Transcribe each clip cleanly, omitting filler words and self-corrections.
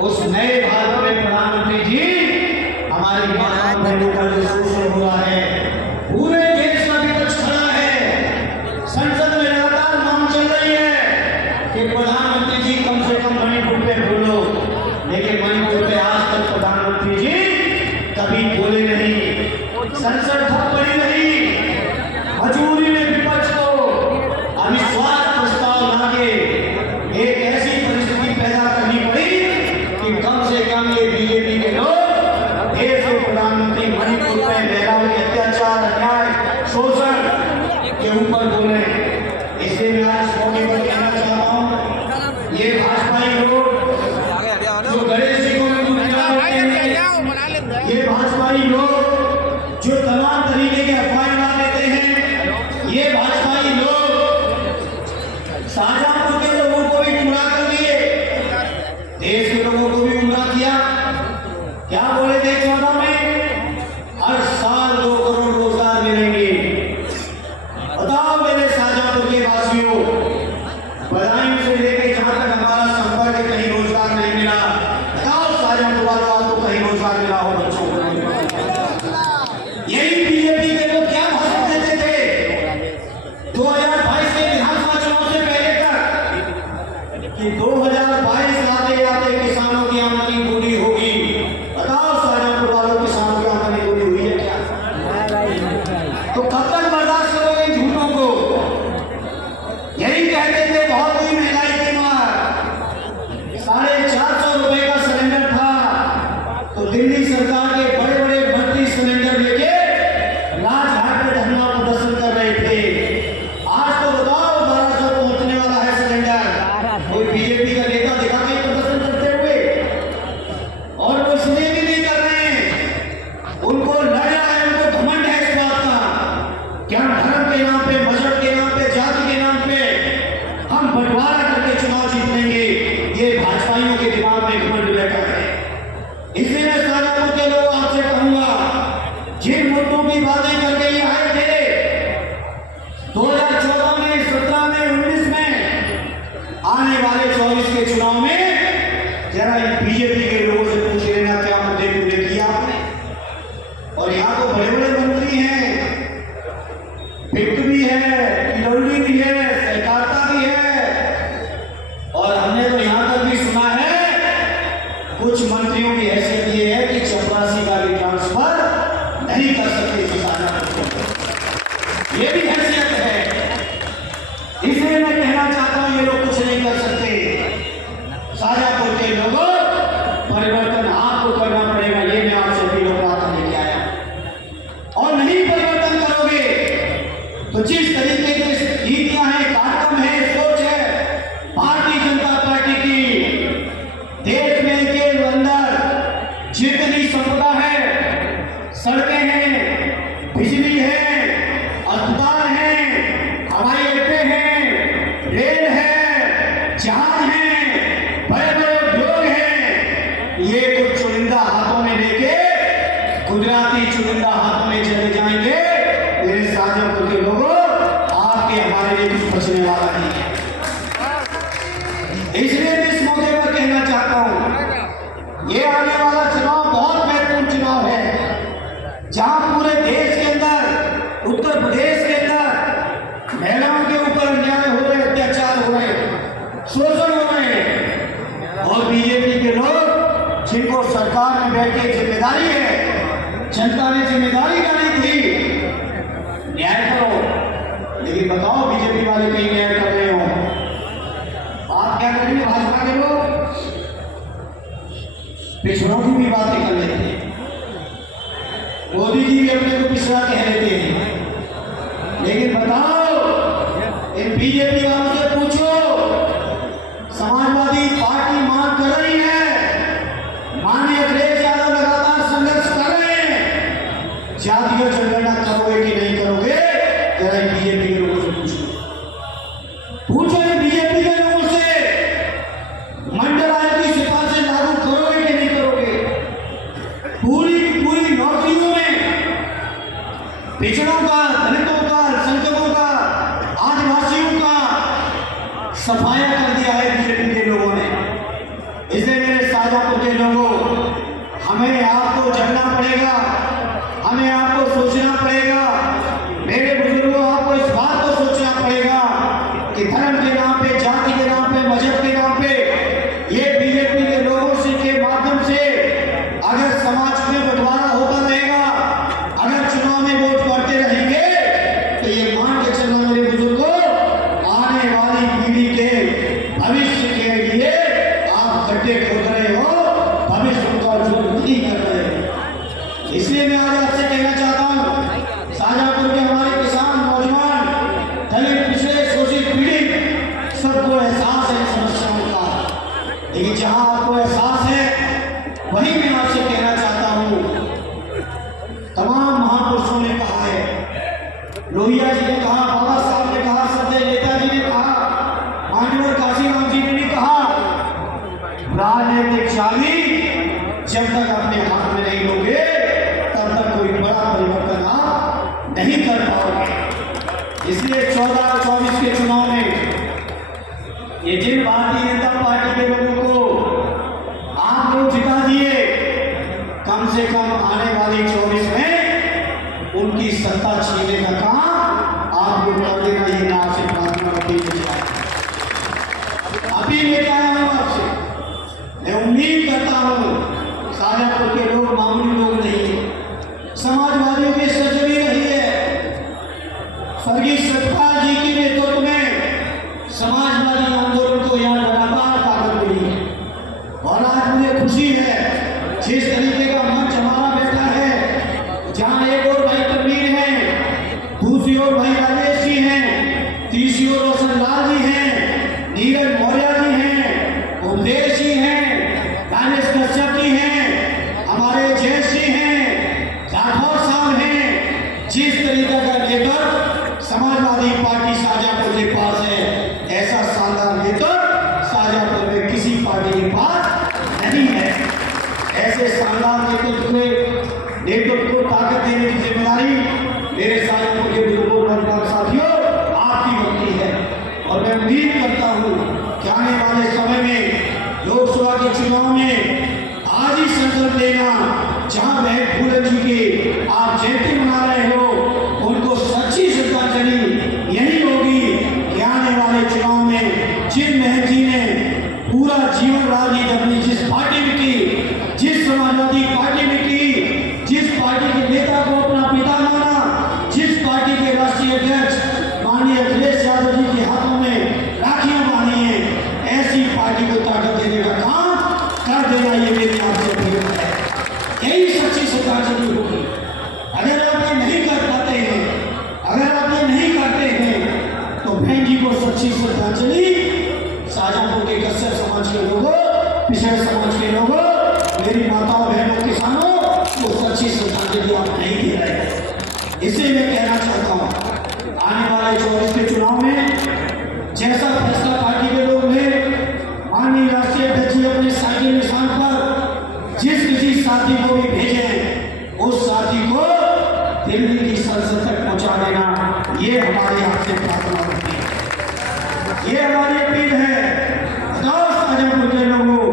उस नए भारत में प्रधानमंत्री जी हमारी माताओं बहनों का जो शोषण हुआ है, पूरे देश का विपक्ष खड़ा है, संसद में लगातार मांग चल रही है कि प्रधानमंत्री जी कम से कम मणिपुर पे बोलो, लेकिन मणिपुर पे आज तक प्रधानमंत्री जी कभी बोले नहीं। संसद ठप पड़ी रही, मजबूरी में विपक्ष को अविश्वास प्रस्ताव लाके एक ऐसी परिस्थिति पैदा करनी पड़ी कि कम से कम ये बीजेपी के लोग देश के प्रधानमंत्री मणिपुर पे महिलाओं के अत्याचार, अन्याय, शोषण के ऊपर बोले। इसलिए मैं आज मौके पर कहना चाहता हूँ, ये भाजपाई लोग जो गणेश जी को ये भाजपाई लोग जो तमाम तरीके के अफवाहें उड़ा देते हैं, ये भाजपाई लोग शाहजहांपुर के लोगों को भी गुमराह कर दिए, देश के लोगों को भी गुमराह किया। क्या बोले थे 14 में? हर साल 2 करोड़ रोजगार मिलेंगे। बताओ मेरे शाहजहांपुर के वासियों, बदायूं से लेकर जहां तक हमारा संपर्क है, कहीं रोजगार नहीं मिला। बताओ शाहजहांपुर वालों, आपको कहीं रोजगार मिला हो बच्चों को? यही बीजेपी के लोग क्या भाषण देते थे 2022 के विधानसभा चुनाव से पहले तक कि 2022 आते आते किसानों की आमदनी पूरी होगी। बताओ शाहजहांपुर वालों, किसानों की आमदनी पूरी हुई है क्या? तो कब तक बर्दाश्त करोगे इन झूठों को? यही कहते थे बहुत ही महंगाई की मार, 450 रुपए का सिलेंडर था, तो दिल्ली सरकार के बड़े बड़े मंत्री सिलेंडर लेके राजघाट पे धरना प्रदर्शन कर रहे थे। आज तो बताओ 1200 पहुंचने वाला है सिलेंडर। कोई बीजेपी का नेता दिखा के प्रदर्शन करते हुए? और वो इसलिए भी नहीं कर रहे हैं, उनको लड़ रहा है, उनको घमंड है इस बात का कि हम धर्म के नाम पे, मजहब के नाम पे, जाति के नाम पे हम बंटवारा करके चुनाव जीत लेंगे। ये भाजपाइयों के दिमाग में घमंड बैठा है। इसलिए मैं शाहजहांपुर के लोग आपसे कहूंगा, जिन मुद्दों की बातें करके ये आए थे 2014 में, 17 में, 19 में, आने वाले 24 के चुनाव में जरा बीजेपी के लोगों से पूछ लेना क्या मुद्दे पूरे किया आपने। और यहाँ तो बड़े बड़े मंत्री हैं, वित्त भी है, किलौली भी है, सहकारिता भी है, और हमने तो यहाँ तक भी सुना है कुछ मंत्रियों की हैसियत ये है कि चपरासी का भी ट्रांसफर नहीं कर सकते किसानों को। ये भी हैसियत है। इसलिए मैं कहना चाहता हूं, ये लोग कुछ नहीं कर सकते। शाहजहांपुर के लोगों, परिवर्तन आपको करना पड़ेगा। ये मैं आपसे भी लोग प्रार्थना लेके आया। और नहीं परिवर्तन करोगे तो जिस तरीके की नीतियां हैं, कार्यक्रम है, सोच है भारतीय जनता पार्टी की, देश में के अंदर जितनी संपदा है, सड़कें हैं, बिजली है, अस्पताल हैं, हवाई अड्डे हैं, रेल है, जहाज हैं, बड़े बड़े उद्योग हैं, ये कुछ चुनिंदा हाथों में लेके गुजराती चुनिंदा हाथों में चले जाएंगे। मेरे शाहजहांपुर के लोगों, आपके हमारे लिए कुछ बचने वाला नहीं है। इसलिए मैं इस मौके पर कहना चाहता हूं, ये आने वाला चुनाव बहुत महत्वपूर्ण चुनाव है, जहां पूरे देश के अंदर, उत्तर प्रदेश के अंदर महिलाओं के ऊपर अन्याय हो रहे, अत्याचार हो रहे, शोषण हो रहे हैं, और बीजेपी के लोग जिनको सरकार में बैठ के जिम्मेदारी है, जनता ने जिम्मेदारी डाली थी न्याय करो, लेकिन बताओ बीजेपी वाले कहीं न्याय कर रहे हो? आप क्या करेंगे? भाजपा के लोग पिछड़ों की भी बातें कर लेते हैं, मोदी जी भी अपने को पिछड़ा कह लेते हैं, लेकिन बताओ इन बीजेपी वालों से पूछो, समाजवादी पार्टी मांग कर रही है, माननीय अखिलेश यादव लगातार संघर्ष कर रहे हैं, जातीय जनगणना करोगे कि नहीं करोगे? जरा बीजेपी के लोगों से पूछो, पूछो बीजेपी के लोगों से, मंडल आयोग की सिफारिशें लागू करोगे कि नहीं करोगे? पूरी पूरी नौकरियों में पिछड़ों का, दलितों का, अल्पसंख्यकों का, आदिवासियों का सफाया कर दिया है बीजेपी के लोगों ने। इसलिए मेरे साथ शाहजहांपुर के लोगों, हमें आपको जगना पड़ेगा, हमें आपको सोचना पड़ेगा। मेरे बुजुर्गों, आपको इस बात को सोचना पड़ेगा कि धर्म के नाम पे, जाति के नाम पे, मजहब के नाम पे ये बीजेपी के लोगों से के माध्यम से अगर समाज में बंटवारा होता रहेगा, अगर चुनाव में वोट पड़ते रहेंगे, तो ये मान के चलना मेरे बुजुर्गों, आने वाली पीढ़ी के भविष्य के लिए आप गड्ढे खोद रहे हो, भविष्य का जो नहीं कर रहे हो। इसलिए मैं आज आपसे कहना चाहता हूँ, शाहजहांपुर के हमारे किसान, नौजवान, दलित, पिछड़े, शोषित, पीड़ित, सबको एहसास है समस्याओं का, लेकिन जहां आपको एहसास है वही मैं आपसे कहना चाहता हूँ। तमाम महापुरुषों ने कहा है, लोहिया जी ने कहा, बाबा साहब ने कहा, सरदेव नेताजी ने कहा, मान्यवर काशीराम जी ने भी कहा, राजनीतिक चाबी जब तक अपने हाथ में नहीं लोगे तब तक कोई बड़ा परिवर्तन आप नहीं कर पाओगे। इसलिए 14 और 24 के चुनाव में ये जिन भारतीय जनता पार्टी के लोगों को आप लोग जिता दिए, कम से कम आने वाले 24 में उनकी सत्ता छीनने का काम आप लोग कर देना, ये मैं आपसे प्रार्थना अपील लेके आया हूं आपसे। मैं उम्मीद करता हूं शाहजहांपुर के लोग मामूली लोग नहीं है, समाजवादियों की सर्जरी रही है। स्वर्गीय सतपाल जी के नेतृत्व में समाजवादी आंदोलन को यहाँ लगातार ताकत मिली है और आज मुझे खुशी है जिस तरीके का मंच हमारा बैठा है, जहाँ एक और भाई तनवीर हैं, दूसरी ओर भाई राजेश जी हैं, तीसरी ओर रोशन लाल जी हैं, नीरज मौर्य जी हैं, उपदेश जी हैं, राजेश कश्यप जी हैं, हमारे जयेश जी हैं, राठौर साहब हैं। जिस तरीके का नेतृत्व समाजवादी पार्टी शाहजहांपुर के पास है, ऐसा शानदार नेतृत्व शाहजहांपुर में किसी पार्टी के पास नहीं है। ऐसे शानदार नेतृत्व को ताकत देने की जिम्मेदारी मेरे शाहजहांपुर के बुजुर्गों, नौजवान साथियों, आपकी बनती है। और मैं उम्मीद करता हूँ कि आने वाले समय में लोकसभा के चुनाव में आज ही संकल्प लेना, जहां बहन फूलन जी की आप जयंती मना रहे हो, उनको सच्ची श्रद्धांजलि यही होगी कि आने वाले चुनाव में जिन बहन जी ने पूरा जीवन राजनीति अपनी जिस पार्टी में की, जिस समाजवादी पार्टी में की, जिस पार्टी के नेता को अपना पिता माना, जिस पार्टी के राष्ट्रीय अध्यक्ष माननीय अखिलेश यादव जी के हाथों में राखियां बांधी हैं, ऐसी पार्टी को ताकत देने का काम कर देना, ये मेरी आपसे अपील है। यही सच्ची श्रद्धांजलि होगी। अगर आप ये नहीं कर पाते हैं, अगर आप ये नहीं करते हैं, तो बहन जी को सच्ची श्रद्धांजलि शाहजहांपुर के कश्यप समाज के लोगों, पिछड़े समाज के लोगों, मेरी माताओं, बहनों, किसानों को सच्ची श्रद्धांजलि आप नहीं दे रहे हैं। इसलिए मैं कहना चाहता हूँ, आने वाले 24 के चुनाव में जैसा फैसला पार्टी के लोग ने माननीय राष्ट्रीय अध्यक्ष जी अपने साइकिल निशान पर जिस किसी साथी को भी भेजें, उस साथी को दिल्ली की संसद तक पहुंचा देना, ये हमारी आपसे प्रार्थना होती है, ये हमारी अपील है। बताओ शाहजहांपुर के लोगों,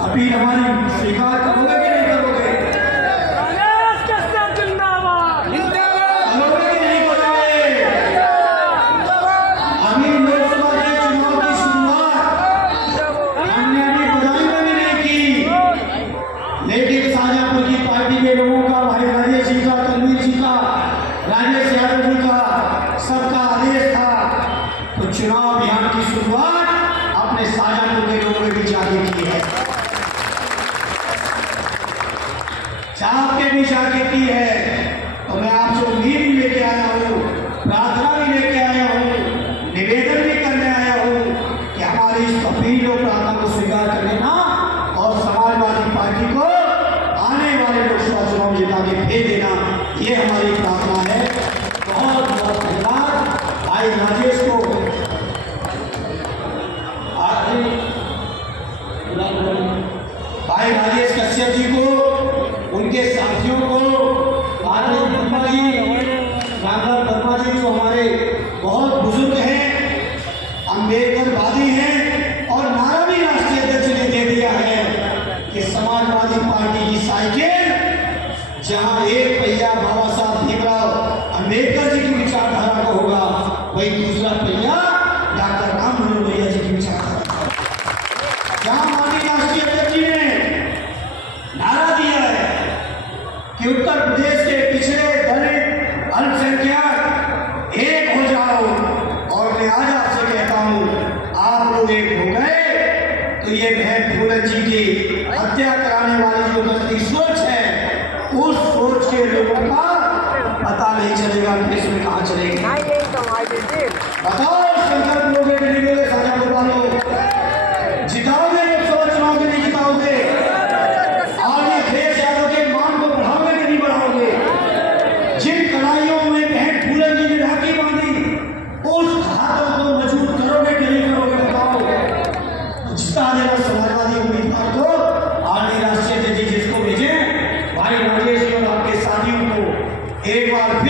अपील हमारी स्वीकार करोगे कि नहीं करोगे? करोगे कि नहीं करोगे? अभी लोकसभा के चुनाव की शुरुआत हमने अभी बधाई में भी नहीं की, लेकिन शाहजहांपुर की पार्टी के लोगों का, भाई राजेश जी का, तनवीर जी का, राजेश यादव जी का, सबका आदेश था, तो चुनाव अभियान की शुरुआत अपने शाहजहांपुर के लोगों ने भी जाके की है, चाप के भी जाके की है। तो मैं आपसे उम्मीद भी लेके आया हूँ, प्रार्थना भी लेके आया हूँ, निवेदन भी करने आया हूँ कि हमारी इस अपील और प्रार्थना को स्वीकार कर लेना और समाजवादी पार्टी को आने वाले लोकसभा चुनाव जिता के भेज देना, ये हमारी प्रार्थना है। बहुत बहुत धन्यवाद भाई राजेश को, भाई राजेश कश्यप जी को, उनके साथियों को, रामलाल वर्मा जी जो हमारे बहुत बुजुर्ग हैं, अम्बेडकरवादी हैं, और नारा भी राष्ट्रीय अध्यक्ष ने दे दिया है कि कि समाजवादी पार्टी की साइकिल जहां एक पहिया बाबा साहब भीमराव अंबेडकर जी की विचारधारा का होगा, वही दूसरा पहिया डॉक्टर राम मनोहर लोहिया जी की विचारधारा का। जहां माननीय राष्ट्रीय अध्यक्ष जी ने नारा दिया है कि उत्तर प्रदेश के पिछड़े दलित अल्पसंख्यक एक हो जाओ, और मैं आज आपसे कहता हूं आप लोग एक हो गए तो ये बहन फूलन जी की हत्या कराने वाली जो गंदी सोच है, उस सोच के लोगों का पता नहीं चलेगा कि इसमें कहां चलेगी। बताओ संकल्प लोगे कि नहीं लोगे? साझा वालों जिताओगे लोकसभा चुनाव के नहीं जिताओगे? और ये अखिलेश यादव के मान को बढ़ाओगे कि नहीं बढ़ाओगे? जिन कड़ाइयों में बहन फूलन जी ने राखी बांधी, उस घातों को मजबूत करोगे कि नहीं करोगे? बताओ। जिता देना समाजवादी उम्मीदवार को आने राष्ट्रीय अध्यक्ष जिसको भेजे भाई राजेश जी और आपके साथियों को एक बार फिर